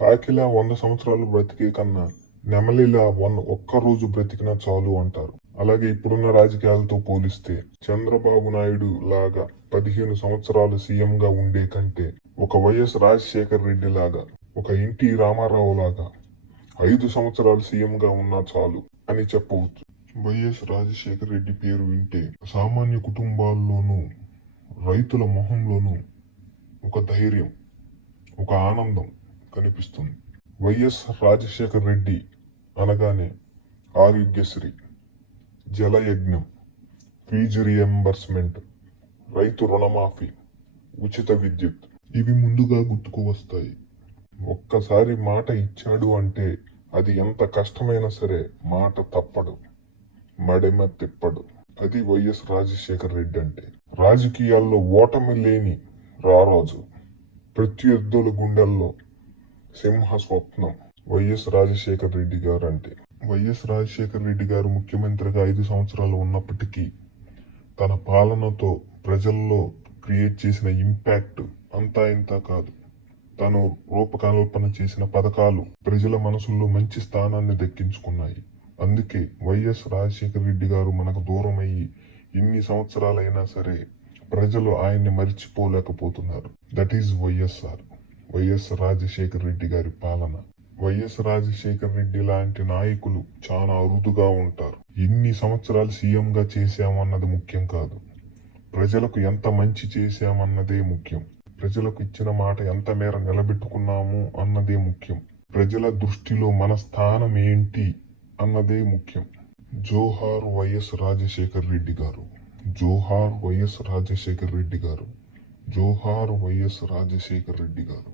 కాకిలా 100 సంవత్సరాలు బ్రతికే కన్నా నెమలిలా ఒక్కరోజు బ్రతికినా చాలు అంటారు. అలాగే ఇప్పుడున్న రాజకీయాలతో పోలిస్తే చంద్రబాబు నాయుడు లాగా 15 సంవత్సరాలు సీఎంగా ఉండే కంటే ఒక వైఎస్ రాజశేఖర్ రెడ్డి లాగా, ఒక ఎన్టీ రామారావు లాగా 5 సంవత్సరాలు సీఎంగా ఉన్నా చాలు అని చెప్పవచ్చు. వైఎస్ రాజశేఖర్ రెడ్డి పేరు వింటే సామాన్య కుటుంబాల్లోనూ రైతుల మొహంలోనూ ఒక ధైర్యం, ఒక ఆనందం కనిపిస్తుంది. వైఎస్ రాజశేఖర్ రెడ్డి అనగానే ఆరోగ్యశ్రీ, జలయజ్ఞం, ఫీజు రియంబర్స్మెంట్, రైతు రుణమాఫీ, ఉచిత విద్యుత్ ఇవి ముందుగా గుర్తుకు వస్తాయి. ఒక్కసారి మాట ఇచ్చాడు అంటే అది ఎంత కష్టమైనా సరే మాట తప్పడు, మడమ తిప్పడు. అది వైఎస్ రాజశేఖర్ రెడ్డి అంటే. రాజకీయాల్లో ఓటమి లేని రారాజు, ప్రత్యర్థుల గుండెల్లో సింహ స్వప్నం వైఎస్ రాజశేఖర్ రెడ్డి గారు అంటే. వైఎస్ రాజశేఖర్ రెడ్డి గారు ముఖ్యమంత్రిగా 5 సంవత్సరాలు ఉన్నప్పటికీ తన పాలనతో ప్రజల్లో క్రియేట్ చేసిన ఇంపాక్ట్ అంతా ఇంత కాదు. తను రూపకల్పన చేసిన పథకాలు ప్రజల మనసుల్లో మంచి స్థానాన్ని దక్కించుకున్నాయి. అందుకే వైఎస్ రాజశేఖర్ రెడ్డి గారు మనకు దూరం అయ్యి ఎన్ని సంవత్సరాలైనా సరే ప్రజలు ఆయన్ని మర్చిపోలేకపోతున్నారు. That is YS Rajasekhar Reddy గారి పాలన. వైఎస్ రాజశేఖర్ రెడ్డి లాంటి నాయకులు చాలా అరుదుగా ఉంటారు. ఎన్ని సంవత్సరాలు సీఎంగా చేశామన్నది ముఖ్యం కాదు, ప్రజలకు ఎంత మంచి చేశామన్నదే ముఖ్యం. ప్రజలకు ఇచ్చిన మాట ఎంత మేర నిలబెట్టుకున్నాము అన్నదే ముఖ్యం. ప్రజల దృష్టిలో మన స్థానం ఏంటి అన్నదే ముఖ్యం. జోహార్ వైఎస్ రాజశేఖర్ రెడ్డి గారు, జోహార్ వైఎస్ రాజశేఖర్ రెడ్డి గారు, జోహార్ వైఎస్ రాజశేఖర్ రెడ్డి గారు.